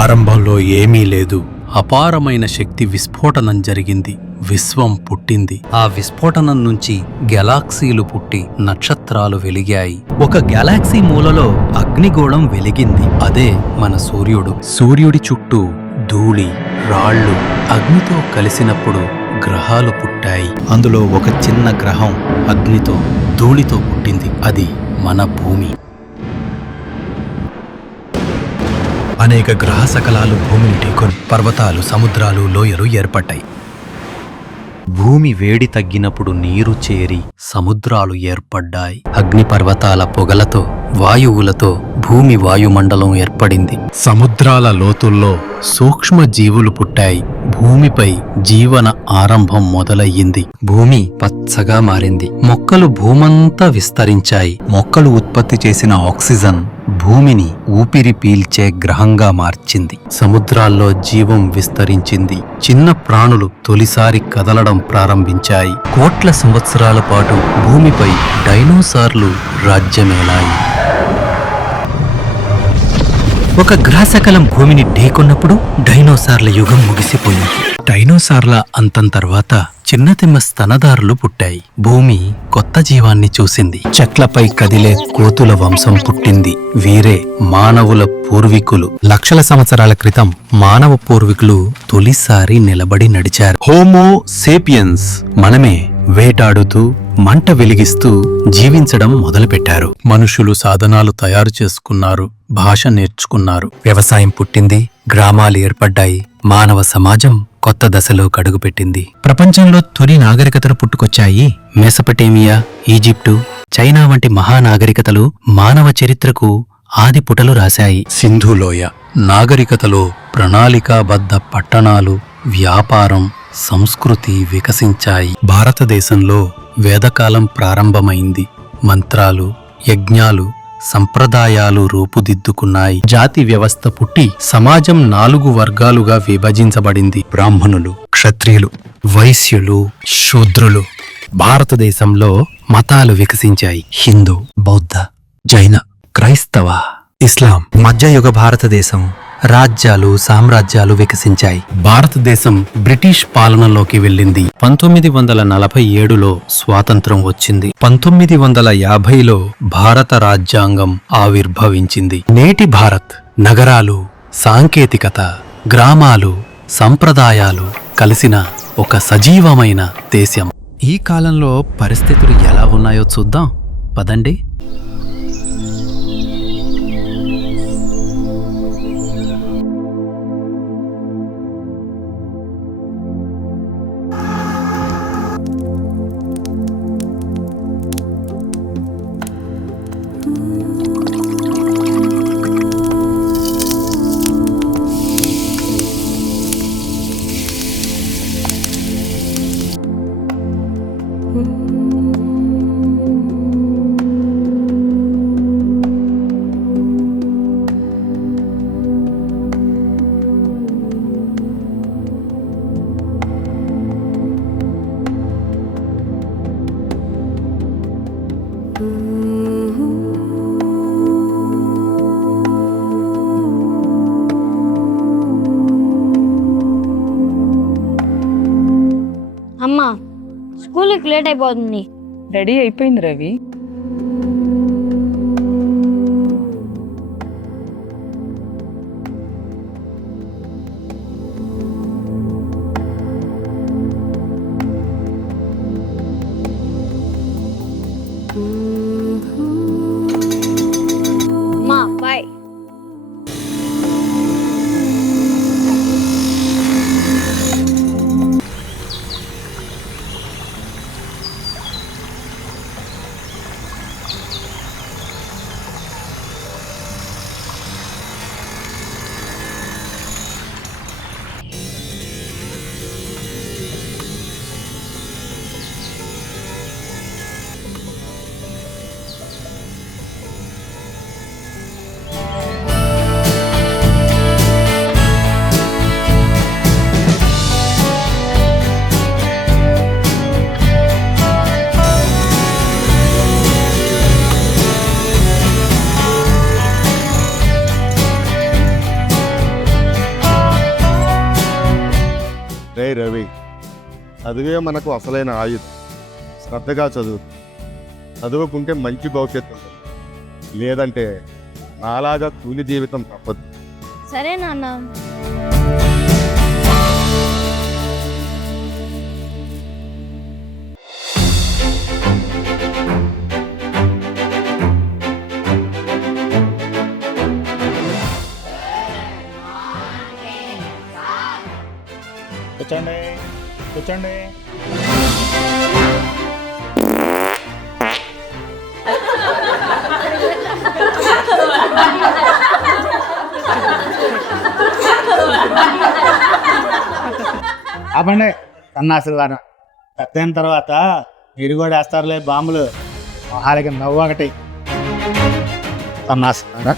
ఆరంభంలో ఏమీ లేదు. అపారమైన శక్తి విస్ఫోటనం జరిగింది. విశ్వం పుట్టింది. ఆ విస్ఫోటనం నుంచి గెలాక్సీలు పుట్టి నక్షత్రాలు వెలిగాయి. ఒక గెలాక్సీ మూలలో అగ్నిగోళం వెలిగింది. అదే మన సూర్యుడు. సూర్యుడి చుట్టూ ధూళి, రాళ్ళు అగ్నితో కలిసినప్పుడు గ్రహాలు పుట్టాయి. అందులో ఒక చిన్న గ్రహం అగ్నితో, ధూళితో పుట్టింది. అది మన భూమి. అనేక గ్రహ శకలాలు భూమిని ఢీకొని పర్వతాలు, సముద్రాలు, లోయలు ఏర్పడ్డాయి. భూమి వేడి తగ్గినప్పుడు నీరు చేరి సముద్రాలు ఏర్పడ్డాయి. అగ్నిపర్వతాల పొగలతో, వాయువులతో భూమి వాయుమండలం ఏర్పడింది. సముద్రాల లోతుల్లో సూక్ష్మ జీవులు పుట్టాయి. భూమిపై జీవన ఆరంభం మొదలయ్యింది. భూమి పచ్చగా మారింది. మొక్కలు భూమంతా విస్తరించాయి. మొక్కలు ఉత్పత్తి చేసిన ఆక్సిజన్ భూమిని ఊపిరి పీల్చే గ్రహంగా మార్చింది. సముద్రాల్లో జీవం విస్తరించింది. చిన్న ప్రాణులు తొలిసారి కదలడం ప్రారంభించాయి. కోట్ల సంవత్సరాల పాటు భూమిపై డైనోసార్లు రాజ్యమేలాయి. ఒక గ్రహశకలం భూమిని ఢీకొన్నప్పుడు డైనోసార్ల యుగం ముగిసిపోయింది. డైనోసార్ల అంతం తర్వాత చిన్నతిమ్మ స్తనదారులు పుట్టాయి. భూమి కొత్త జీవాన్ని చూసింది. చెట్లపై కదిలే కోతుల వంశం పుట్టింది. వీరే మానవుల పూర్వీకులు. లక్షల సంవత్సరాల క్రితం మానవ పూర్వీకులు తొలిసారి నిలబడి నడిచారు. Homo sapiens. మనమే వేటాడుతూ, మంట వెలిగిస్తూ జీవించడం మొదలుపెట్టారు. మనుషులు సాధనాలు తయారు చేసుకున్నారు, భాష నేర్చుకున్నారు, వ్యవసాయం పుట్టింది, గ్రామాలు ఏర్పడ్డాయి, మానవ సమాజం కొత్త దశలో కడుగుపెట్టింది. ప్రపంచంలో తొలి నాగరికతలు పుట్టుకొచ్చాయి. మెసపటేమియా, ఈజిప్టు, చైనా వంటి మహానాగరికతలు మానవ చరిత్రకు ఆది పుటలు రాశాయి. సింధులోయ నాగరికతలో ప్రణాళికాబద్ధ పట్టణాలు, వ్యాపారం, సంస్కృతి వికసించాయి. భారతదేశంలో వేదకాలం ప్రారంభమైంది. మంత్రాలు, యజ్ఞాలు, సంప్రదాయాలు రూపుదిద్దుకున్నాయి. జాతి వ్యవస్థ పుట్టి సమాజం 4 వర్గాలుగా విభజించబడింది. బ్రాహ్మణులు, క్షత్రియులు, వైశ్యులు, శూద్రులు. భారతదేశంలో మతాలు వికసించాయి. హిందూ, బౌద్ధ, జైన, క్రైస్తవ, ఇస్లాం. మధ్యయుగ భారతదేశం రాజ్యాలు, సామ్రాజ్యాలు వికసించాయి. భారతదేశం బ్రిటిష్ పాలనలోకి వెళ్ళింది. 1947లో స్వాతంత్రం వచ్చింది. 1950లో భారత రాజ్యాంగం ఆవిర్భవించింది. నేటి భారత్ నగరాలు, సాంకేతికత, గ్రామాలు, సంప్రదాయాలు కలిసిన ఒక సజీవమైన దేశం. ఈ కాలంలో పరిస్థితులు ఎలా ఉన్నాయో చూద్దాం పదండి. అమ్మా, స్కూల్కి లేట్ అయిపోతుంది. రెడీ అయిపోయింది రవి. చదువే మనకు అసలైన ఆయుధం. శ్రద్ధగా చదువు. చదువుకుంటే మంచి భవిష్యత్తు ఉంటుంది. లేదంటే నాలాగా కూలి జీవితం తప్పదు. సరే నాన్న. కూర్చోండి, కూర్చోండి. అవ్వండి సన్నాసులు వారు. పెద్ద అయిన తర్వాత మీరు కూడా వేస్తారులే బాంబులు. మొహాలకి నవ్వు ఒకటి. సన్నాసులు వారా.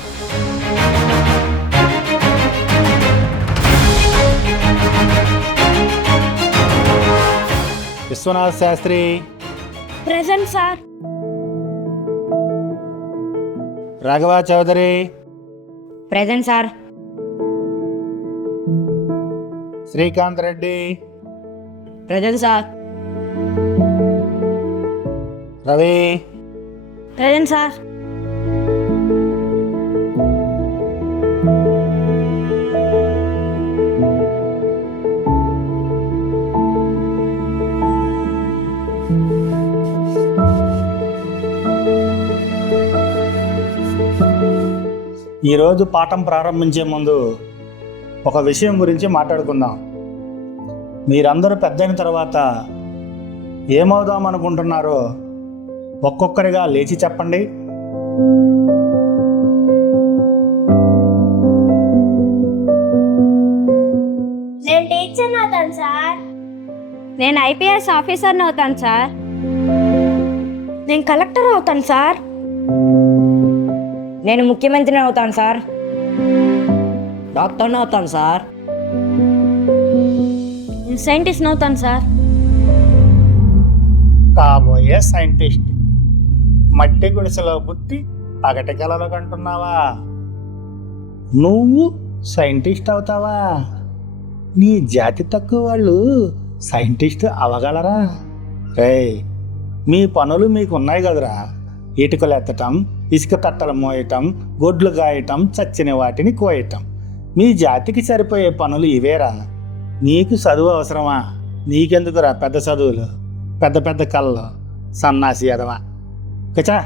Vishwanath Shastri. Present sir. Raghava Chowdary. Present sir. Srikanth Reddy. Present sir. Ravi. Present sir. ఈరోజు పాఠం ప్రారంభించే ముందు ఒక విషయం గురించి మాట్లాడుకుందాం. మీరందరూ పెద్దయిన తర్వాత ఏమవుదాం అనుకుంటున్నారో ఒక్కొక్కరిగా లేచి చెప్పండి. నేను టీచర్ అవుతాను సార్. నేను ఐపీఎస్ ఆఫీసర్ని అవుతాను సార్. నేను కలెక్టర్ అవుతాను సార్. నేను ముఖ్యమంత్రిని అవుతాను సార్. డాక్టర్ని అవుతాను సార్. నేను సైంటిస్ట్ని అవుతాను సార్. కాబోయే సైంటిస్ట్. మట్టి గుడిసెలో పుట్టి పగటి కలలు కంటున్నావా? నువ్వు సైంటిస్ట్ అవుతావా? నీ జాతి తక్కువ వాళ్ళు సైంటిస్ట్ అవగలరా? రేయ్, మీ పనులు మీకున్నాయి కదరా. ఇటుకలు ఎత్తటం, ఇసుక తట్టలు మోయటం, గొడ్లు గాయటం, చచ్చిన వాటిని కోయటం. మీ జాతికి సరిపోయే పనులు ఇవేరా. నీకు చదువు అవసరమా? నీకెందుకురా పెద్ద చదువులు, పెద్ద పెద్ద కళ్ళు? సన్నాసి ఎదవా. కచా.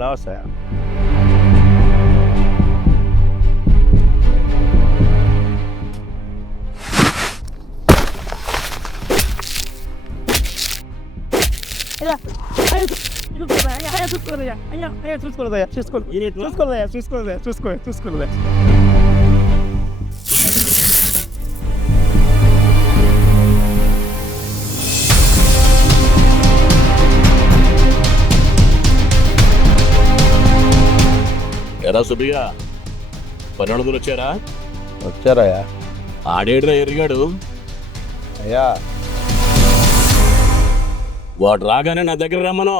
Lá, certo. చూసుకోలే. ఎరా సుబ్బయ్య, పన్నెండుగురు వచ్చారయ్యా. ఆడేడురా ఎరిగాడు. అయ్యా, వాడు రాగానే నా దగ్గర రమ్మను.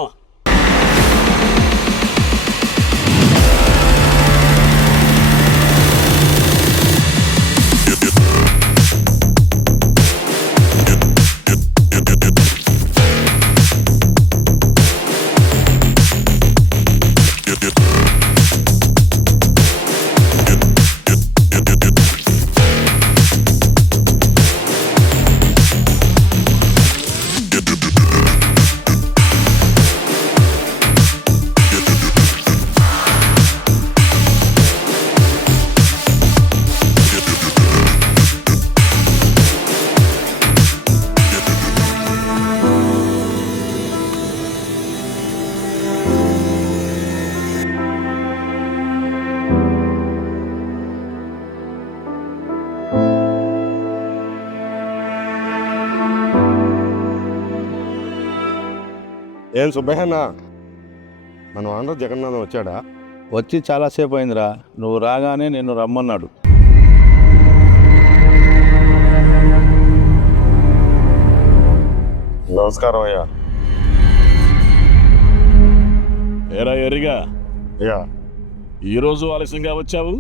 ఏం సుబ్బయ్యనా, మన ఆంధ్ర జగన్నాథం వచ్చాడా? వచ్చి చాలాసేపు అయిందిరా. నువ్వు రాగానే నిన్ను రమ్మన్నాడు. నమస్కారం అయ్యా. ఏరా ఎర్రిగా, అయ్యా ఈరోజు ఆలస్యంగా వచ్చావు?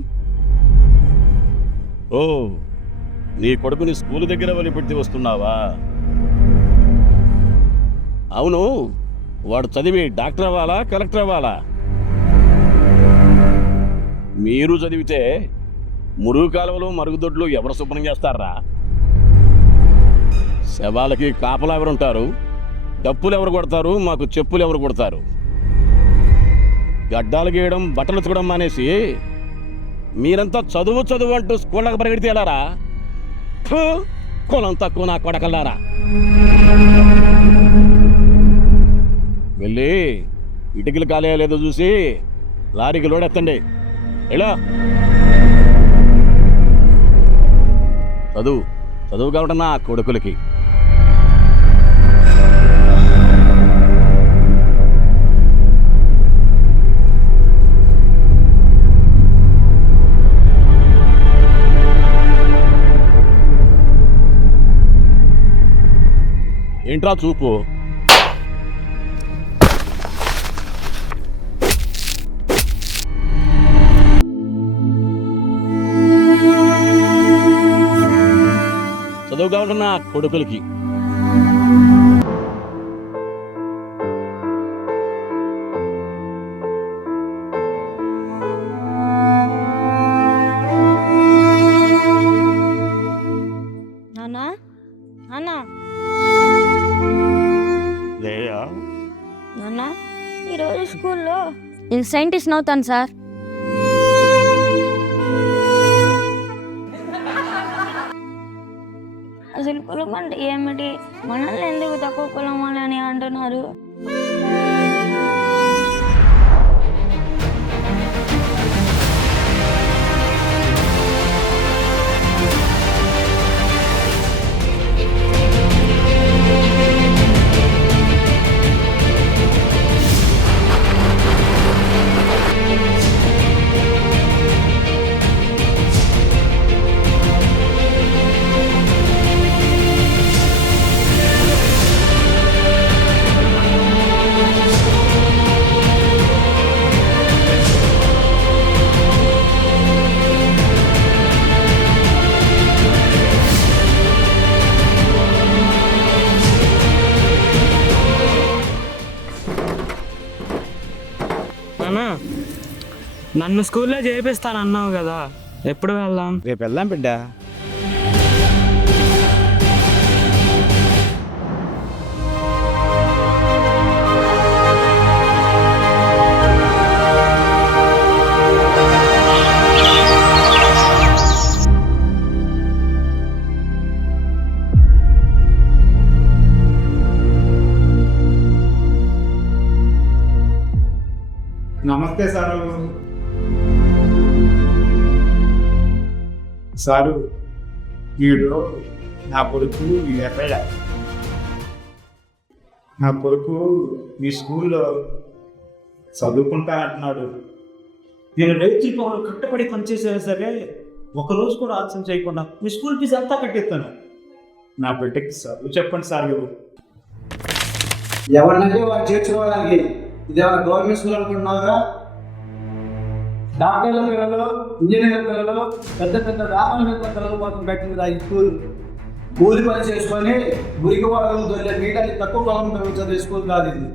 ఓ, నీ కొడుకుని స్కూల్ దగ్గర వదిలిపెట్టి వస్తున్నావా? అవును, వాడు చదివి డాక్టర్ అవ్వాలా, కలెక్టర్ అవ్వాలా? మీరు చదివితే మురుగు కాలువలు మరుగుదొడ్లు ఎవరు శుభ్రం చేస్తారా? శవాలకి కాపలా ఎవరుంటారు? డప్పులు ఎవరు కొడతారు? మాకు చెప్పులు ఎవరు కొడతారు? గడ్డాలు గీయడం, బట్టలు ఉతకడం మానేసి మీరంతా చదువు చదువు అంటూ స్కూళ్ళకి పరిగెడితే ఎలారా? ఫు, కులం తక్కువ నా కొడకల్లారా. వెళ్ళి ఇటుకలు కాలేయో లేదో చూసి లారీకి లోడెత్తండి. ఎలా చదువు చదువు కావటం నా కొడుకులకి. ఏంట్రా చూపు? చదువు కావటం నా కొడుకులకి. నానా నానా లేయా? నానా, ఈరోజు స్కూల్లో నేను సైంటిస్ట్ అవుతాను సార్. అసలు కులం అంటే ఏమిటి? మనల్ని ఎందుకు తక్కువ కులం అని అంటున్నారు? అన్నా, నన్ను స్కూల్లో చేపిస్తానన్నావు కదా, ఎప్పుడు వెళ్దాం? రేపు వెళ్దాం బిడ్డ. నమస్తే సారు. సారు, వీడు నా కొడుకు ఎర్రయ్య. నా కొడుకు మీ స్కూల్లో చదువుకుంటా అంటున్నాడు. నేను రైతు కట్టబడి పనిచేసినా సరే ఒకరోజు కూడా ఆలస్యం చేయకుండా మీ స్కూల్ ఫీజు అంతా కట్టిస్తాను. నా బిడ్డకి చదువు చెప్పండి సార్. ఎవరినంటే వాళ్ళు చేర్చుకోవడానికి ఇదేమైనా గవర్నమెంట్ స్కూల్ అనుకుంటున్నారా? డాక్టర్ల పిల్లలు, ఇంజనీర్ల పిల్లలు, పెద్ద పెద్ద రామాల పిల్లల కోసం పెట్టింది ఈ స్కూల్. కూలి పని చేసుకొని గురికి వాళ్ళు దొరికే మీటర్ని తక్కువ కాలం చదివే స్కూల్ కాదు ఇది.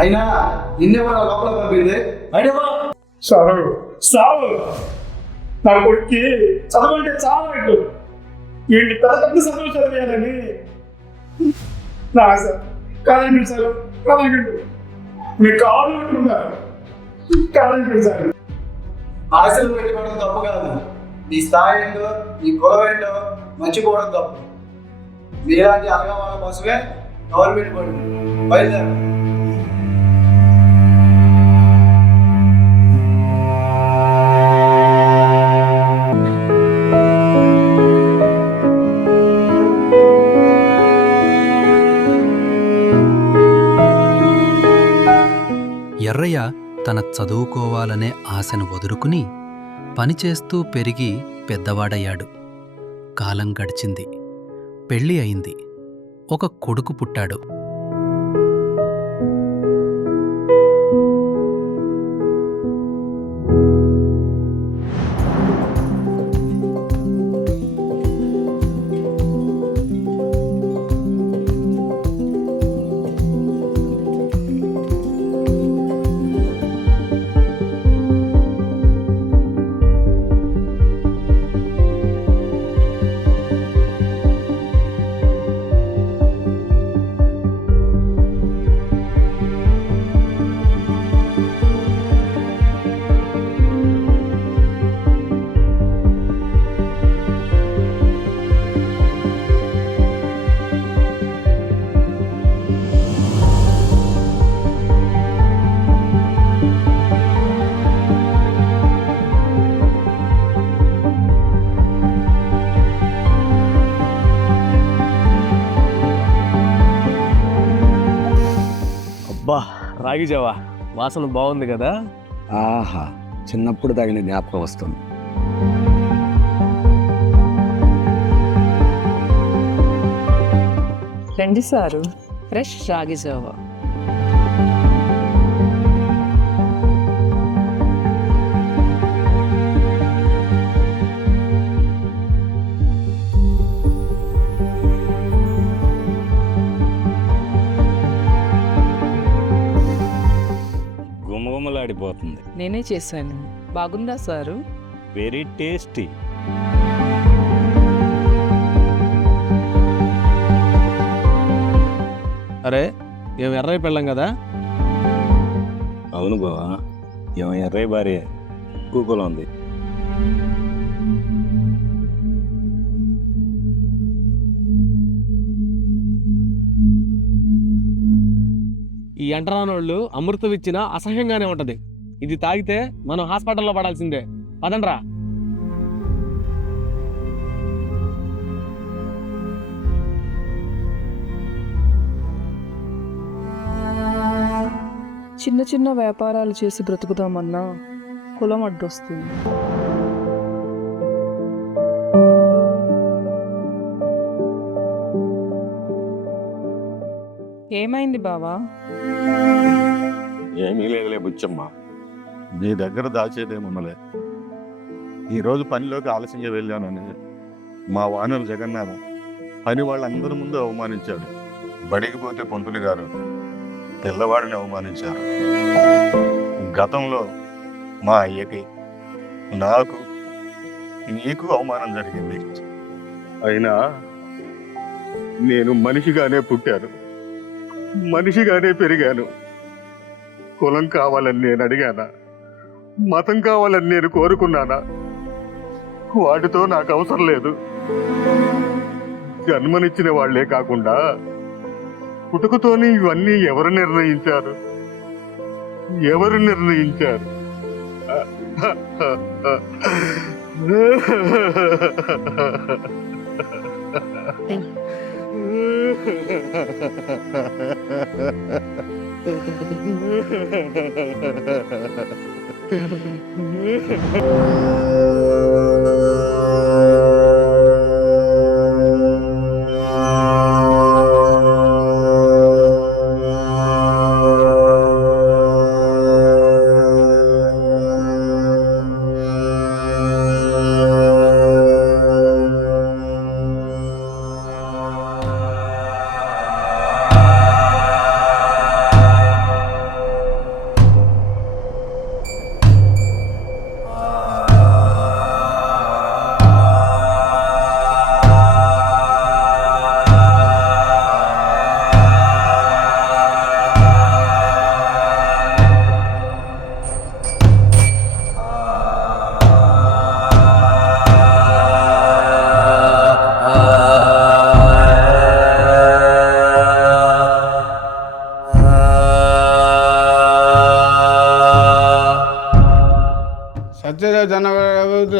అయినా నిన్నే కూడా లోపల పంపింది. సారు సావు, నా కొడుక్కి చదవంటే చాలా ఇట్లు. వీడిని పెద్ద పెద్ద చదువు చదివేయాలని నా ఆశ. కాదండి సార్, కాదండి. మీకు కావాలనుకుంటున్నారు, కాదండి సార్. ఆశలు పెట్టుకోవడం తప్పు కాదు. నీ స్థాయి ఏంటో, నీ కులం ఏంటో మర్చిపోవడం తప్పు. మీలాంటి అరగా వాళ్ళ కోసమే గవర్నమెంట్ బడి బయలుదేరు. ఎర్రయ్య తన చదువుకోవాలనే ఆశను వదులుకుని పనిచేస్తూ పెరిగి పెద్దవాడయ్యాడు. కాలం గడిచింది. పెళ్ళి అయింది. ఒక కొడుకు పుట్టాడు. అబ్బా రాగి జావా వాసన బాగుంది కదా. ఆహా, చిన్నప్పుడు తగిన జ్ఞాపకం వస్తుంది. రండి సారు, ఫ్రెష్ రాగి జావా. గుమగుమలాడిపోతుంది. నేనే చేశాను. బాగుందా సారు? Very tasty. అరే ఏం ఎర్రయ్య పెళ్ళం కదా. అవును బావా, ఏమో ఎర్రయ్య భార్య కూకోలో ఉంది. ఈ ఎంటరానోళ్ళు అమృతం ఇచ్చినా అసహ్యంగానే ఉంటది. ఇది తాగితే మనం హాస్పిటల్లో పడాల్సిందే. పదండ్రా. చిన్న చిన్న వ్యాపారాలు చేసి బ్రతుకుదామన్నా కులం అడ్డొస్తుంది. ఏమైంది బావా? ఏమీ లేదులే బుచ్చమ్మ, నీ దగ్గర దాచేదేమన్నలే. ఈరోజు పనిలోకి ఆలస్యంగా వెళ్ళానని మా వానరు జగన్నాథం పని వాళ్ళందరి ముందు అవమానించాడు. బడికి పోతే పంతులు గారు తెల్లవాడిని అవమానించారు. గతంలో మా అయ్యకి, నాకు, నీకు అవమానం జరిగింది. అయినా నేను మనిషిగానే పుట్టాను, మనిషిగానే పెరిగాను. కులం కావాలని నేను అడిగానా? మతం కావాలని నేను కోరుకున్నానా? వాటితో నాకు అవసరం లేదు. జన్మనిచ్చిన వాళ్లే కాకుండా పుట్టుకతోనే ఇవన్నీ ఎవరు నిర్ణయించారు? ఎవరు నిర్ణయించారు?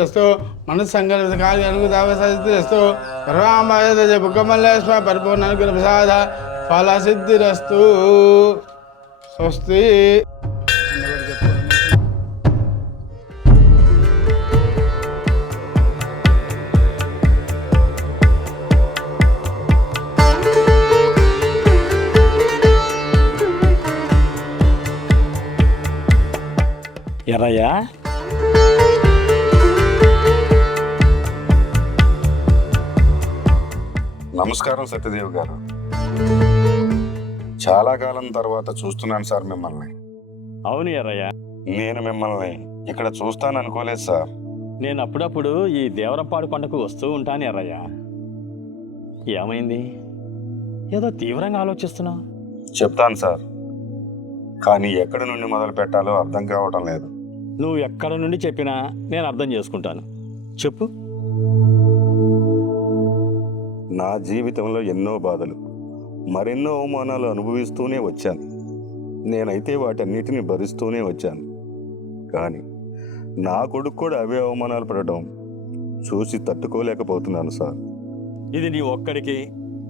సిద్ధిరస్తు మనస్సంకల్ప కార్య అనుకూల సిద్ధిరస్తు సర్వాంబాయ బుగ్గమల్లేశ్వర పరిపూర్ణ అనుకూల ప్రసాద ఫల సిద్ధిరస్తు స్వస్తి. ఎర్రయ్యా, నమస్కారం సత్యదేవ్ గారు. చాలా కాలం తర్వాత చూస్తున్నాను సార్ మిమ్మల్ని. అవును ఎర్రయ్య, నేను మిమ్మల్ని ఇక్కడ చూస్తాను అనుకోలేదు సార్. నేను అప్పుడప్పుడు ఈ దేవరపాడు కొండకు వస్తూ ఉంటాను ఎర్రయ్య. ఏమైంది? ఏదో తీవ్రంగా ఆలోచిస్తున్నావు. చెప్తాను సార్, కానీ ఎక్కడి నుండి మొదలు పెట్టాలో అర్థం కావటం లేదు. నువ్వు ఎక్కడ నుండి చెప్పినా నేను అర్థం చేసుకుంటాను. చెప్పు. నా జీవితంలో ఎన్నో బాధలు, మరెన్నో అవమానాలు అనుభవిస్తూనే వచ్చాను. నేనైతే వాటన్నిటిని భరిస్తూనే వచ్చాను. కానీ నా కొడుకు కూడా అవే అవమానాలు పడటం చూసి తట్టుకోలేకపోతున్నాను సార్. ఇది నీ ఒక్కడికి,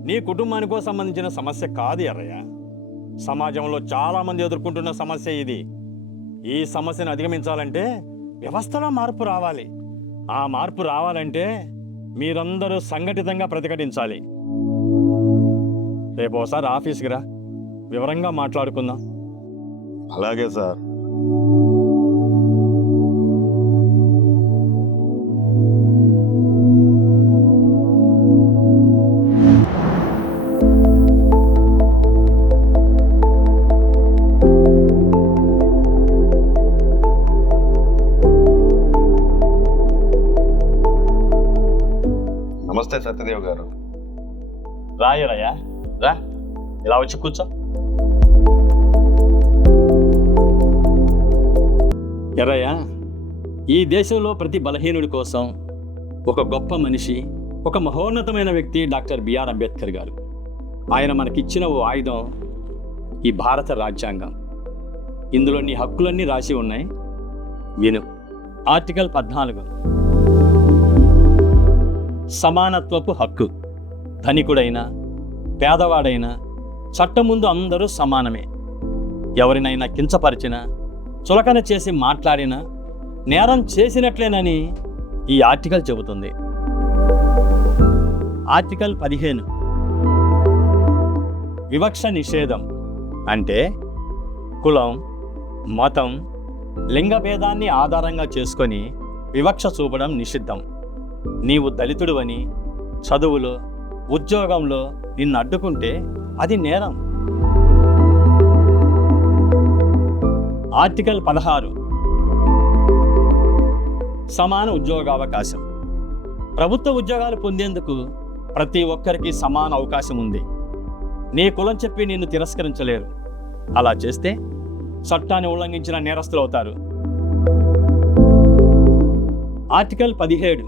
నీ కుటుంబానికో సంబంధించిన సమస్య కాదు ఎర్రయ్య. సమాజంలో చాలా మంది ఎదుర్కొంటున్న సమస్య ఇది. ఈ సమస్యను అధిగమించాలంటే వ్యవస్థలో మార్పు రావాలి. ఆ మార్పు రావాలంటే మీరందరూ సంఘటితంగా ప్రతిఘటించాలి. రేపు ఒకసారి ఆఫీస్కి రా, వివరంగా మాట్లాడుకుందాం. అలాగే సార్. నమస్తే సత్యదేవ్ గారు. రా ఎర్రయ్య, రా, ఇలా వచ్చి కూర్చో. ఎర్రయ్య, ఈ దేశంలో ప్రతి బలహీనుడి కోసం ఒక గొప్ప మనిషి, ఒక మహోన్నతమైన వ్యక్తి డాక్టర్ బిఆర్ అంబేద్కర్ గారు. ఆయన మనకిచ్చిన ఓ ఆయుధం ఈ భారత రాజ్యాంగం. ఇందులో నీ హక్కులన్నీ రాసి ఉన్నాయి. విను. ఆర్టికల్ 14, సమానత్వపు హక్కు. ధనికుడైనా పేదవాడైనా చట్టం ముందు అందరూ సమానమే. ఎవరినైనా కించపరిచినా, చులకన చేసి మాట్లాడినా నేరం చేసినట్లేనని ఈ ఆర్టికల్ చెబుతుంది. ఆర్టికల్ 15, వివక్ష నిషేధం. అంటే కులం, మతం, లింగ భేదాన్ని ఆధారంగా చేసుకొని వివక్ష చూపడం నిషిద్ధం. నీవు దళితుడు అని చదువులో, ఉద్యోగంలో నిన్ను అడ్డుకుంటే అది నేరం. ఆర్టికల్ 16, సమాన ఉద్యోగావకాశం. ప్రభుత్వ ఉద్యోగాలు పొందేందుకు ప్రతి ఒక్కరికి సమాన అవకాశం ఉంది. నీ కులం చెప్పి నిన్ను తిరస్కరించలేరు. అలా చేస్తే చట్టాన్ని ఉల్లంఘించిన నేరస్తులు అవుతారు. ఆర్టికల్ 17,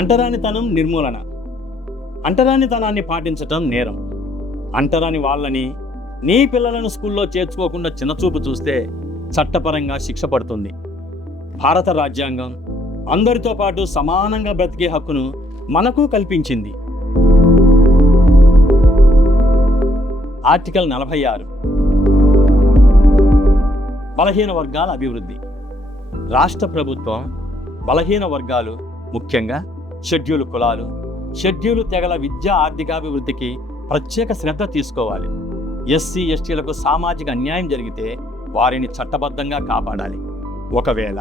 అంటరానితనం నిర్మూలన. అంటరానితనాన్ని పాటించటం నేరం. అంటరాని వాళ్ళని, నీ పిల్లలను స్కూల్లో చేర్చుకోకుండా చిన్నచూపు చూస్తే చట్టపరంగా శిక్ష పడుతుంది. భారత రాజ్యాంగం అందరితో పాటు సమానంగా బ్రతికే హక్కును మనకు కల్పించింది. ఆర్టికల్ 46, బలహీన వర్గాల అభివృద్ధి. రాష్ట్ర ప్రభుత్వం బలహీన వర్గాలు, ముఖ్యంగా షెడ్యూల్ కులాలు, షెడ్యూల్ తెగల విద్యా ఆర్థికాభివృద్ధికి ప్రత్యేక శ్రద్ధ తీసుకోవాలి. ఎస్సీ ఎస్టీలకు సామాజిక అన్యాయం జరిగితే వారిని చట్టబద్ధంగా కాపాడాలి. ఒకవేళ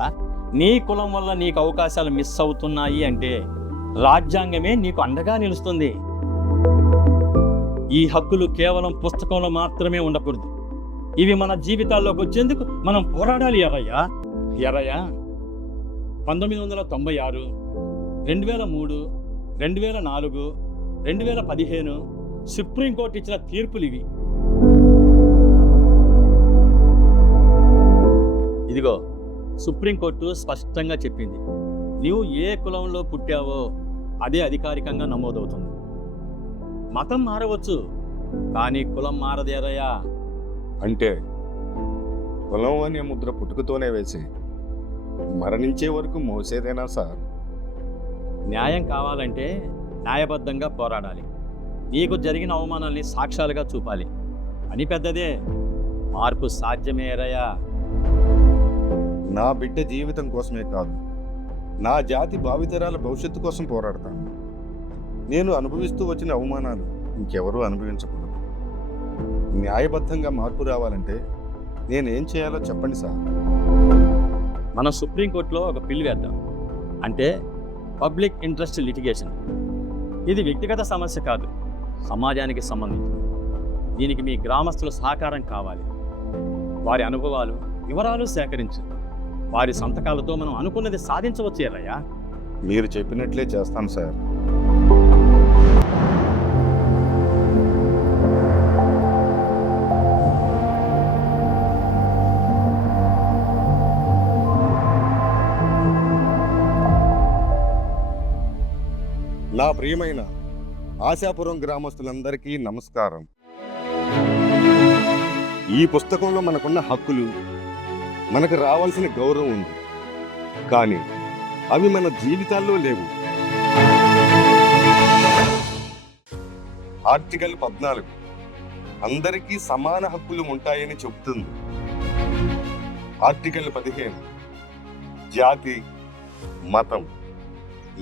నీ కులం వల్ల నీకు అవకాశాలు మిస్ అవుతున్నాయి అంటే రాజ్యాంగమే నీకు అండగా నిలుస్తుంది. ఈ హక్కులు కేవలం పుస్తకంలో మాత్రమే ఉండకూడదు. ఇవి మన జీవితాల్లోకి వచ్చేందుకు మనం పోరాడాలి. ఎర్రయ్య, 1996, 2003, 2004, 2015 సుప్రీంకోర్టు ఇచ్చిన తీర్పులు ఇవి. ఇదిగో, సుప్రీంకోర్టు స్పష్టంగా చెప్పింది, నీవు ఏ కులంలో పుట్టావో అదే అధికారికంగా నమోదవుతుంది. మతం మారవచ్చు, కానీ కులం మారదేరయ్యా. అంటే కులం అనే ముద్ర పుట్టుకతోనే వేసి మరణించే వరకు మోసేదేనా సార్? న్యాయం కావాలంటే న్యాయబద్ధంగా పోరాడాలి. నీకు జరిగిన అవమానాల్ని సాక్ష్యాలుగా చూపాలి. అని పెద్దదే, మార్పు సాధ్యమేరయ్యా. నా బిడ్డ జీవితం కోసమే కాదు, నా జాతి భావితరాల భవిష్యత్తు కోసం పోరాడతాను. నేను అనుభవిస్తూ వచ్చిన అవమానాలు ఇంకెవరూ అనుభవించకూడదు. న్యాయబద్ధంగా మార్పు రావాలంటే నేనేం చేయాలో చెప్పండి సార్. మనం సుప్రీంకోర్టులో ఒక బిల్ వేద్దాం. అంటే పబ్లిక్ ఇంట్రెస్ట్ లిటిగేషన్. ఇది వ్యక్తిగత సమస్య కాదు, సమాజానికి సంబంధించింది. దీనికి మీ గ్రామస్తుల సహకారం కావాలి. వారి అనుభవాలు, వివరాలు సేకరించు. వారి సంతకాలతో మనం అనుకున్నది సాధించవచ్చు ఎర్రయ్యా. మీరు చెప్పినట్లే చేస్తాను సార్. నా ప్రియమైన ఆశాపురం గ్రామస్తులందరికీ నమస్కారం. ఈ పుస్తకంలో మనకున్న హక్కులు, మనకు రావాల్సిన గౌరవం ఉంది, కానీ అవి మన జీవితాల్లో లేవు. ఆర్టికల్ 14 అందరికీ సమాన హక్కులు ఉంటాయని చెబుతుంది. ఆర్టికల్ 15 జాతి, మతం,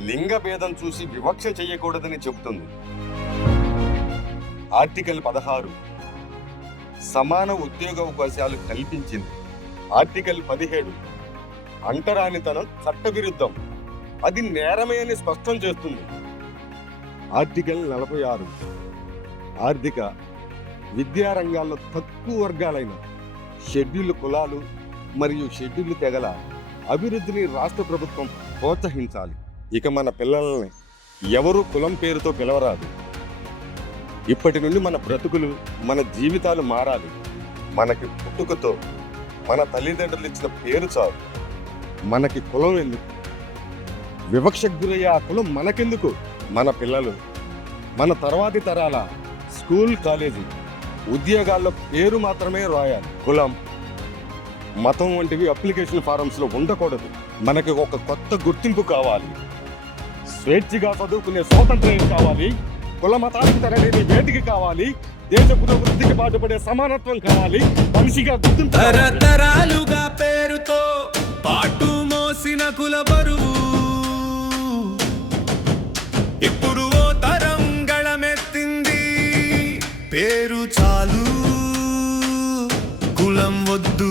లింగ భేదం చూసి వివక్ష చేయకూడదని చెబుతుంది. ఆర్టికల్ 16 సమాన ఉద్యోగ అవకాశాలు కల్పించింది. ఆర్టికల్ 17 అంటరానితనం చట్టవిరుద్ధం, అది నేరమే అని స్పష్టం చేస్తుంది. ఆర్టికల్ 46 ఆర్థిక, విద్యా రంగాల్లో తక్కువ వర్గాలైన షెడ్యూల్ కులాలు మరియు షెడ్యూల్ తెగల అభివృద్ధిని రాష్ట్ర ప్రభుత్వం ప్రోత్సహించాలి. ఇక మన పిల్లల్ని ఎవరూ కులం పేరుతో పిలవరాదు. ఇప్పటి నుండి మన బ్రతుకులు, మన జీవితాలు మారాలి. మనకి పుట్టుకతో మన తల్లిదండ్రులు ఇచ్చిన పేరు చాలు. మనకి కులం ఎందుకు? వివక్షకు గురయ్యే ఆ కులం మనకెందుకు? మన పిల్లలు, మన తర్వాతి తరాల స్కూల్, కాలేజీ, ఉద్యోగాల్లో పేరు మాత్రమే రాయాలి. కులం, మతం వంటివి అప్లికేషన్ ఫారమ్స్లో ఉండకూడదు. మనకి ఒక కొత్త గుర్తింపు కావాలి. స్వేచ్ఛగా చదువుకునే స్వాతంత్ర్యం కావాలి. కుల మతానికి తరలేని వేదిక కావాలి. దేశ పురోభివృద్ధికి పాటుపడే సమానత్వం కావాలి. మనిషిగా గుర్తింపు. తరతరాలుగా పేరుతో పాటు మోసిన కుల బరువు ఇప్పుడు ఓ తరం గళమెత్తింది. పేరు చాలు, కులం వద్దు.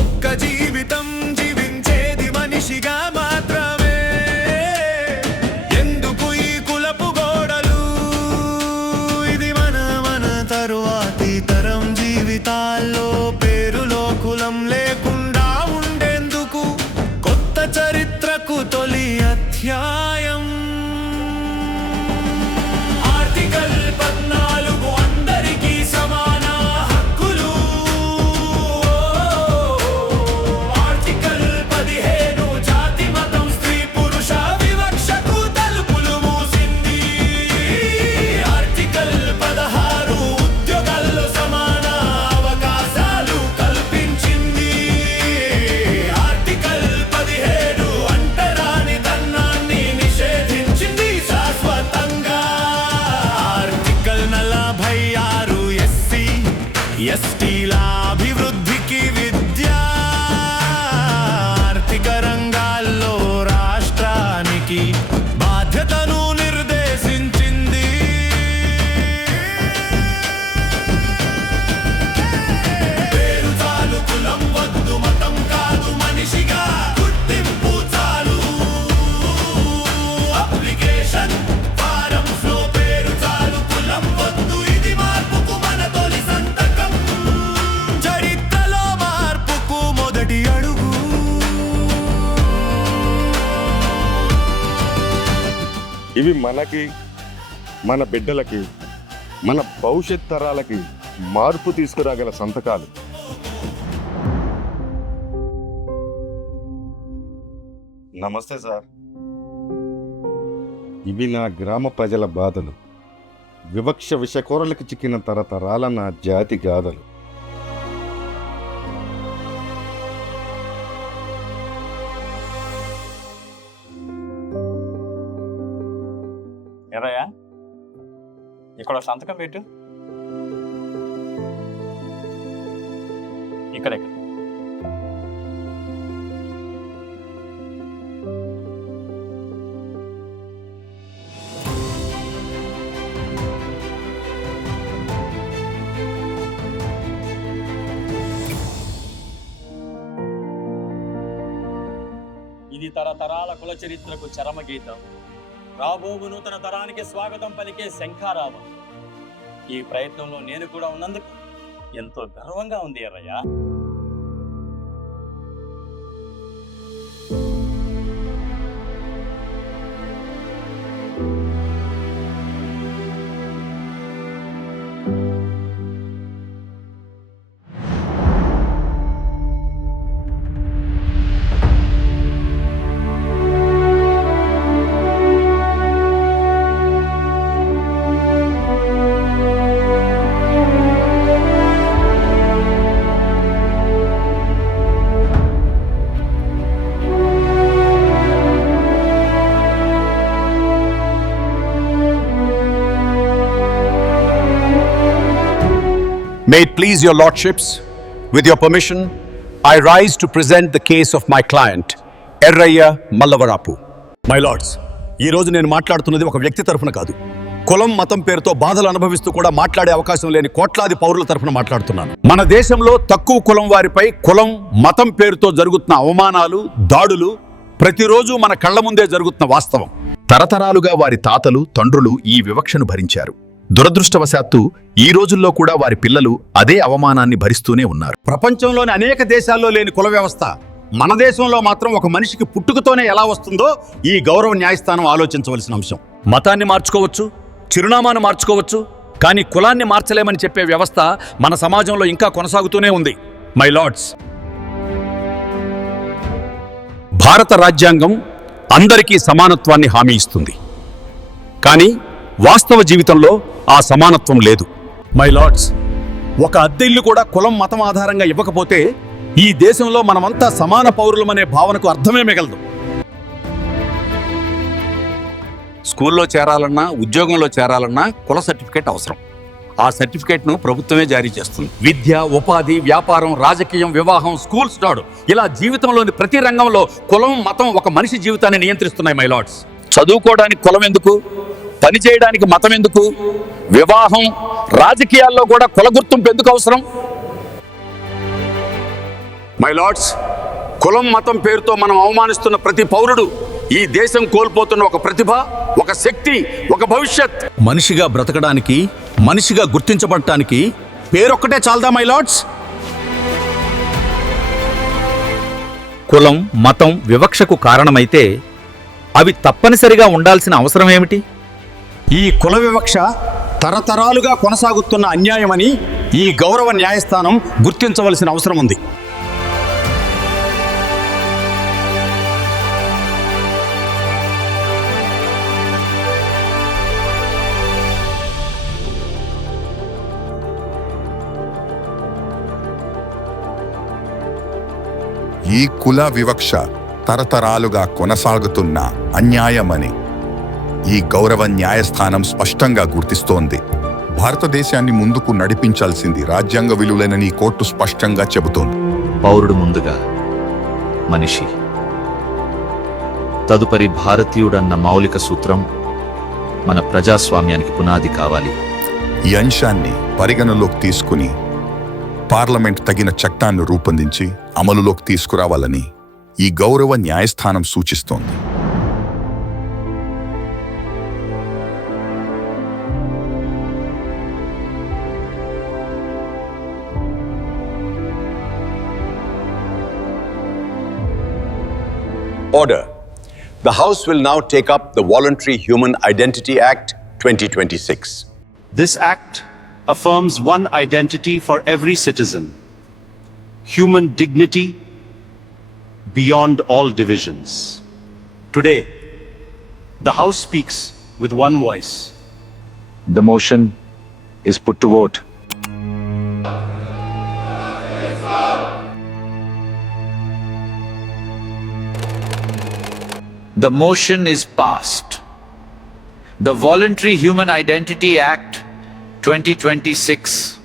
ఒక్క జీవితం జీవించేది మనిషిగా మాత్రమే. ఎందుకు ఈ కులపు గోడలు? ఇది మన తరువాతి తరం జీవితాల్లో పేరులో కులం లేకుండా ఉండేందుకు కొత్త చరిత్రకు తొలి అధ్యాయం. ఆర్టికల్ 14 అందరికీ సమాన హక్కులు. ఆర్టికల్ 15 జాతి, మతం, స్త్రీ, పురుష వివక్షకు తలుపులు మూసింది. ఆర్టికల్ 16 ఉద్యోగాల్లో సమాన అవకాశాలు కల్పించింది. ఆర్టికల్ 17 అంటరానితనాన్ని నిషేధించింది శాశ్వతంగా. ఆర్టికల్ 46 ఎస్సీ, ఎస్టీల అభివృద్ధికి విద్య, ఆర్థిక రంగాల్లో రాష్ట్రానికి బాధ్యతను నిర్దేశించింది. పేరు చాలు, కులం వద్దు. మతం కాదు, మనిషిగా గుర్తింపు చాలు. అప్లికేషన్ ఫారమ్స్ లో పేరు చాలు, కులం వద్దు. ఇది మార్పుకు మన తొలి సంతకం. చరిత్రలో మార్పుకు మొదటి అడుగు. ఇవి మనకి, మన బిడ్డలకి, మన భవిష్యత్ తరాలకి మార్పు తీసుకురాగల సంతకాలు. నమస్తే సార్. ఇవి నా గ్రామ ప్రజల బాధలు. వివక్ష విషకోరలకు చిక్కిన తరతరాల నా జాతి గాథలు. ఇక్కడ సంతకం పెట్టు. ఇక్కడ ఇది తరతరాల కుల చరిత్రకు చరమగీతం, రాబోవు నూతన తరానికి స్వాగతం పలికే శంఖారావం. ఈ ప్రయత్నంలో నేను కూడా ఉన్నందుకు ఎంతో గర్వంగా ఉంది Errayya. May it please your lordships, with your permission, I rise to present the case of my client, Erraya Mallavarapu. My lords, ఈ రోజు నేను మాట్లాడుతున్నది ఒక వ్యక్తి తరఫున కాదు, కులం మతం పేరుతో బాధలు అనుభవిస్తూ కూడా మాట్లాడే అవకాశం లేని కోట్లాది పౌరుల తరఫున మాట్లాడుతున్నాను. మన దేశంలో తక్కువ కులం వారిపై కులం మతం పేరుతో జరుగుతున్న అవమానాలు, దాడులు ప్రతిరోజు మన కళ్ల ముందే జరుగుతున్న వాస్తవం. తరతరాలుగా వారి తాతలు, తండ్రులు ఈ వివక్షను భరించారు. దురదృష్టవశాత్తు ఈ రోజుల్లో కూడా వారి పిల్లలు అదే అవమానాన్ని భరిస్తూనే ఉన్నారు. ప్రపంచంలోని అనేక దేశాల్లో లేని కుల వ్యవస్థ మన దేశంలో మాత్రం ఒక మనిషికి పుట్టుకతోనే ఎలా వస్తుందో ఈ గౌరవ న్యాయస్థానం ఆలోచించవలసిన అంశం. మతాన్ని మార్చుకోవచ్చు, చిరునామాను మార్చుకోవచ్చు, కానీ కులాన్ని మార్చలేమని చెప్పే వ్యవస్థ మన సమాజంలో ఇంకా కొనసాగుతూనే ఉంది. మై లార్డ్స్, భారత రాజ్యాంగం అందరికీ సమానత్వాన్ని హామీ ఇస్తుంది, కానీ వాస్తవ జీవితంలో ఆ సమానత్వం లేదు. మై లార్డ్స్, ఒక అద్దె ఇల్లు కూడా కులం మతం ఆధారంగా ఇవ్వకపోతే ఈ దేశంలో మనమంతా సమాన పౌరులమనే భావనకు అర్థమే మిగలదు. స్కూల్లో చేరాలన్నా, ఉద్యోగంలో చేరాలన్నా కుల సర్టిఫికేట్ అవసరం. ఆ సర్టిఫికేట్ను ప్రభుత్వమే జారీ చేస్తుంది. విద్య, ఉపాధి, వ్యాపారం, రాజకీయం, వివాహం, స్కూల్స్ నాడు ఇలా జీవితంలోని ప్రతి రంగంలో కులం మతం ఒక మనిషి జీవితాన్ని నియంత్రిస్తున్నాయి. మై లార్డ్స్, చదువుకోవడానికి కులం ఎందుకు, పని చేయడానికి మతం ఎందుకు, వివాహం, రాజకీయాల్లో కూడా కుల గుర్తింపు ఎందుకు అవసరం? మై లార్డ్స్, కులం మతం పేరుతో మనం అవమానిస్తున్న ప్రతి పౌరుడు ఈ దేశం కోల్పోతున్న ఒక ప్రతిభ, ఒక శక్తి, ఒక భవిష్యత్. మనిషిగా బ్రతకడానికి, మనిషిగా గుర్తించబడటానికి పేరొక్కటే చాలదా మై లార్డ్స్? కులం, మతం వివక్షకు కారణమైతే అవి తప్పనిసరిగా ఉండాల్సిన అవసరం ఏమిటి? ఈ కుల వివక్ష తరతరాలుగా కొనసాగుతున్న అన్యాయమని ఈ గౌరవ న్యాయస్థానం గుర్తించవలసిన అవసరం ఉంది. ఈ కుల వివక్ష తరతరాలుగా కొనసాగుతున్న అన్యాయమని ఈ గౌరవ న్యాయస్థానం స్పష్టంగా గుర్తిస్తోంది. భారతదేశాన్ని ముందుకు నడిపించాల్సింది రాజ్యాంగ విలువలనని కోర్టు స్పష్టంగా చెబుతోంది. పౌరుడు ముందుగా మనిషి, తదుపరి భారతీయుడన్న మౌలిక సూత్రం మన ప్రజాస్వామ్యానికి పునాది కావాలి. ఈ అంశాన్ని పరిగణలోకి తీసుకుని పార్లమెంట్ తగిన చట్టాన్ని రూపొందించి అమలులోకి తీసుకురావాలని ఈ గౌరవ న్యాయస్థానం సూచిస్తోంది. Order. The House will now take up the Voluntary Human Identity Act 2026. This act affirms one identity for every citizen, human dignity beyond all divisions. Today, the House speaks with one voice. The motion is put to vote. The motion is passed. The Voluntary Human Identity Act 2026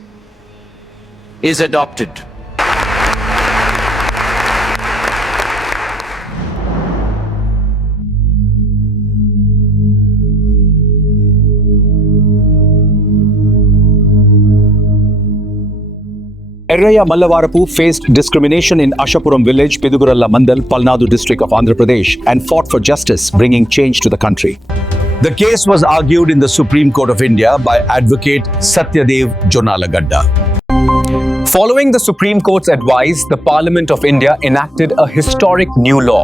is adopted. Erraya Mallavarapu faced discrimination in Ashapuram village, Piduguralla Mandal, Palnadu district of Andhra Pradesh, and fought for justice, bringing change to the country. The case was argued in the Supreme Court of India by advocate Satyadev Jonalagadda. Following the Supreme Court's advice, the Parliament of India enacted a historic new law.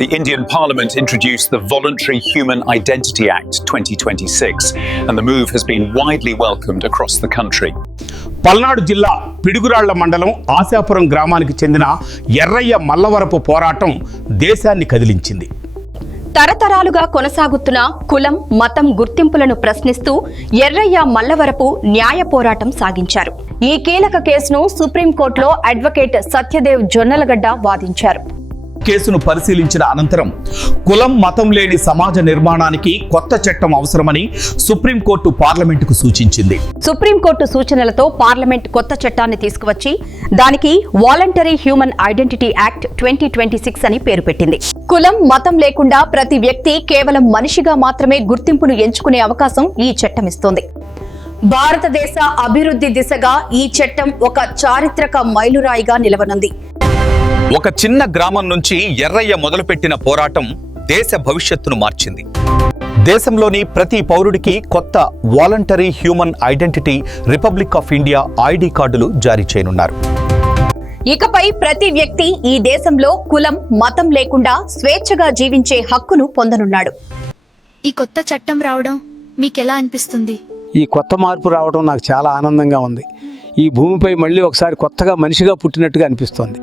The Indian Parliament introduced the Voluntary Human Identity Act 2026, and the move has been widely welcomed across the country. Palnadu జిల్లా పిడుగురాళ్ల మండలం ఆశాపురం గ్రామానికి చెందిన ఎర్రయ్య మల్లవరపు పోరాటం దేశాన్ని కదిలించింది. తరతరాలుగా కొనసాగుతున్న కులం మతం గుర్తింపులను ప్రశ్నిస్తూ ఎర్రయ్య మల్లవరపు న్యాయ పోరాటం సాగించారు. ఈ కీలక కేసును సుప్రీంకోర్టులో అడ్వకేట్ సత్యదేవ్ జొన్నలగడ్డ వాదించారు. కేసును పరిశీలించిన అనంతరం కులం మతం లేని సమాజ నిర్మాణానికి కొత్త చట్టం అవసరమని సుప్రీంకోర్టు పార్లమెంటుకు సూచించింది. సుప్రీంకోర్టు సూచనలతో పార్లమెంట్ కొత్త చట్టాన్ని తీసుకువచ్చి దానికి వాలంటరీ హ్యూమన్ ఐడెంటిటీ యాక్ట్ 2026 అని పేరు పెట్టింది. కులం మతం లేకుండా ప్రతి వ్యక్తి కేవలం మనిషిగా మాత్రమే గుర్తింపును ఎంచుకునే అవకాశం ఈ చట్టం ఇస్తోంది. భారతదేశ అభివృద్ధి దిశగా ఈ చట్టం ఒక చారిత్రక మైలురాయిగా నిలవనుంది. ఒక చిన్న గ్రామం నుంచి ఎర్రయ్య మొదలుపెట్టిన పోరాటం దేశ భవిష్యత్తును మార్చింది. దేశంలోని ప్రతి పౌరుడికి కొత్త voluntary human identity republic of India ID కార్డులు జారీ చేయనున్నారు. ఇకపై ప్రతి వ్యక్తి ఈ దేశంలో కులం మతం లేకుండా స్వేచ్ఛగా జీవించే హక్కును పొందనున్నాడు. ఈ కొత్త చట్టం రావడం మీకెలా అనిపిస్తుంది? ఈ కొత్త మార్పు రావడం నాకు చాలా ఆనందంగా ఉంది. ఈ భూమిపై మళ్ళీ ఒకసారి కొత్తగా మనిషిగా పుట్టినట్టుగా అనిపిస్తోంది.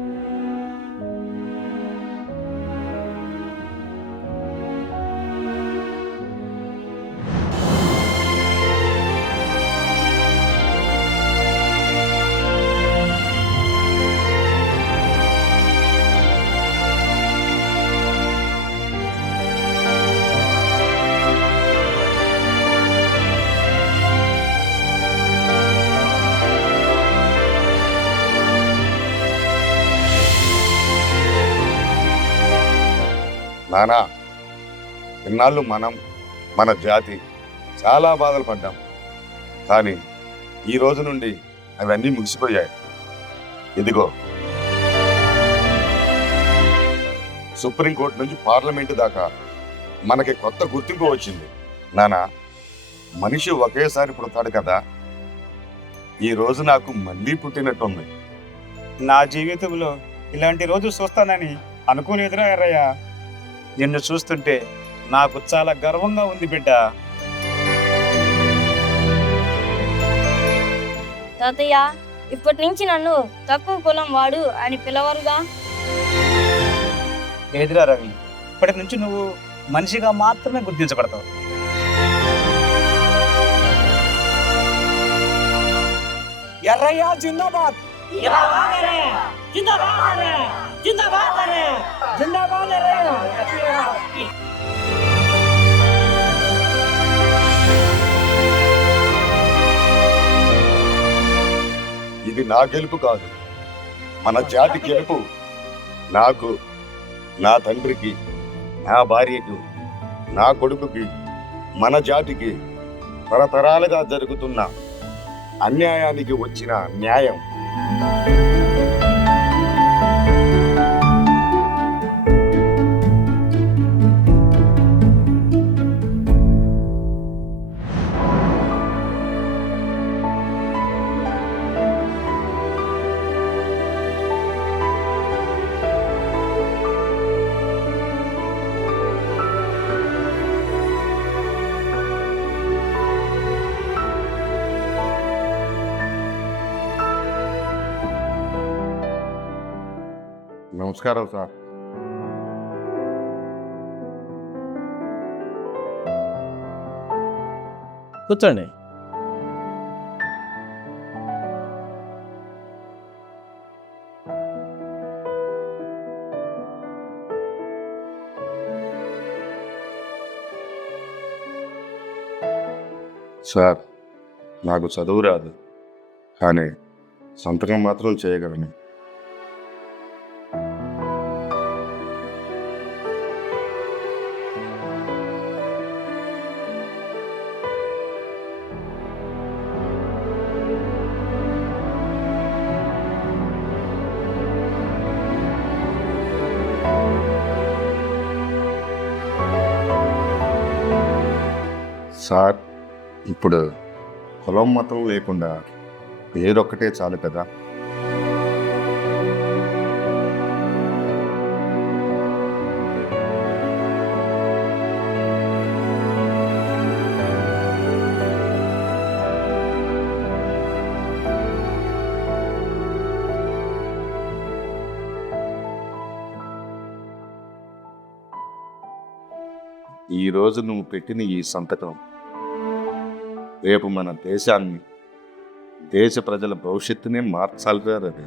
నానా, ఇన్నాళ్ళు మన జాతి చాలా బాధలు పడ్డాం. కానీ ఈ రోజు నుండి అవన్నీ ముగిసిపోయాయి. ఇదిగో సుప్రీంకోర్టు నుంచి పార్లమెంటు దాకా మనకి కొత్త గుర్తింపు వచ్చింది. నానా, మనిషి ఒకేసారి పుడతాడు కదా, ఈ రోజు నాకు మళ్ళీ పుట్టినట్టుంది. నా జీవితంలో ఇలాంటి రోజు చూస్తానని అనుకోలేదురా ఎర్రయ్య. నిన్ను చూస్తుంటే నాకు చాలా గర్వంగా ఉంది బిడ్డ. తాతయ్య, ఇప్పటి నుంచి నన్ను తక్కువ కులం వాడు అని పిలవరుగా? లేదురా రవి, ఇప్పటి నుంచి నువ్వు మనిషిగా మాత్రమే గుర్తించబడతావు. ఎర్రయ్య జిందాబాద్! ఇది నా గెలుపు కాదు, మన జాతి గెలుపు. నాకు, నా తండ్రికి, నా భార్యకు, నా కొడుకుకి, మన జాతికి తరతరాలుగా జరుగుతున్న అన్యాయానికి వచ్చిన న్యాయం. నమస్కారం సార్. కూర్చోండి. సార్, నాకు చదువు రాదు, కానీ సంతకం మాత్రం చేయగలను. సార్, ఇప్పుడు కులం మతం లేకుండా పేరొక్కటే చాలు కదా. ఈరోజు నువ్వు పెట్టిన ఈ సంతకం రేపు మన దేశాన్ని, దేశ ప్రజల భవిష్యత్తునే మార్చాలి. అది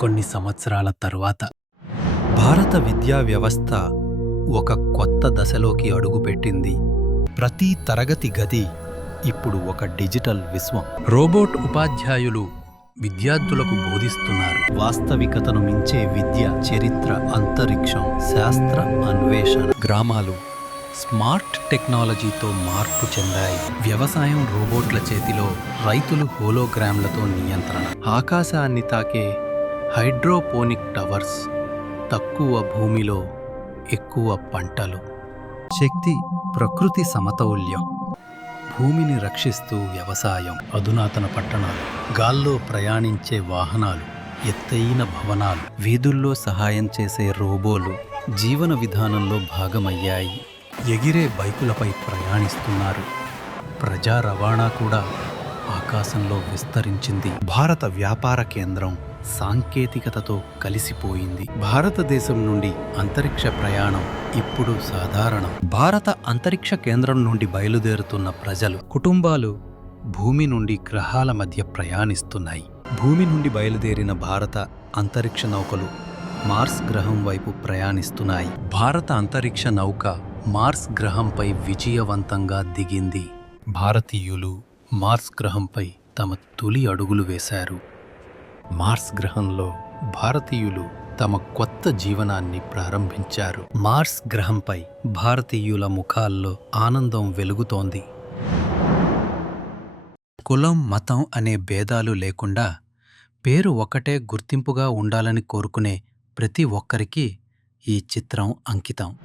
కొన్ని సంవత్సరాల తరువాత భారత విద్యా వ్యవస్థ ఒక కొత్త దశలోకి అడుగుపెట్టింది. ప్రతి తరగతి గది ఇప్పుడు ఒక డిజిటల్ విశ్వం. రోబోట్ ఉపాధ్యాయులు విద్యార్థులకు బోధిస్తున్నారు. వాస్తవికతను మించే విద్య, చరిత్ర, అంతరిక్షం, శాస్త్ర అన్వేషణ. గ్రామాలు స్మార్ట్ టెక్నాలజీతో మార్పు చెందాయి. వ్యవసాయం రోబోట్ల చేతిలో, రైతులు హోలోగ్రామ్లతో నియంత్రణ. ఆకాశాన్ని తాకే హైడ్రోపోనిక్ టవర్స్, తక్కువ భూమిలో ఎక్కువ పంటలు. శక్తి ప్రకృతి సమతౌల్యం. భూమిని రక్షిస్తూ వ్యవసాయం. అధునాతన పట్టణాలు, గాల్లో ప్రయాణించే వాహనాలు, ఎత్తైన భవనాలు, వీధుల్లో సహాయం చేసే రోబోలు జీవన విధానంలో భాగమయ్యాయి. ఎగిరే బైకులపై ప్రయాణిస్తున్నారు. ప్రజా రవాణా కూడా ఆకాశంలో విస్తరించింది. భారత వ్యాపార కేంద్రం సాంకేతికతతో కలిసిపోయింది. భారతదేశం నుండి అంతరిక్ష ప్రయాణం ఇప్పుడు సాధారణం. భారత అంతరిక్ష కేంద్రం నుండి బయలుదేరుతున్న ప్రజలు, కుటుంబాలు భూమి నుండి గ్రహాల మధ్య ప్రయాణిస్తున్నాయి. భూమి నుండి బయలుదేరిన భారత అంతరిక్ష నౌకలు మార్స్ గ్రహం వైపు ప్రయాణిస్తున్నాయి. భారత అంతరిక్ష నౌక మార్స్ గ్రహంపై విజయవంతంగా దిగింది. భారతీయులు మార్స్ గ్రహంపై తమ తొలి అడుగులు వేశారు. మార్స్ గ్రహంలో భారతీయులు తమ కొత్త జీవనాన్ని ప్రారంభించారు. మార్స్ గ్రహంపై భారతీయుల ముఖాల్లో ఆనందం వెలుగుతోంది. కులం, మతం అనే భేదాలు లేకుండా పేరు ఒక్కటే గుర్తింపుగా ఉండాలని కోరుకునే ప్రతి ఒక్కరికి ఈ చిత్రం అంకితం.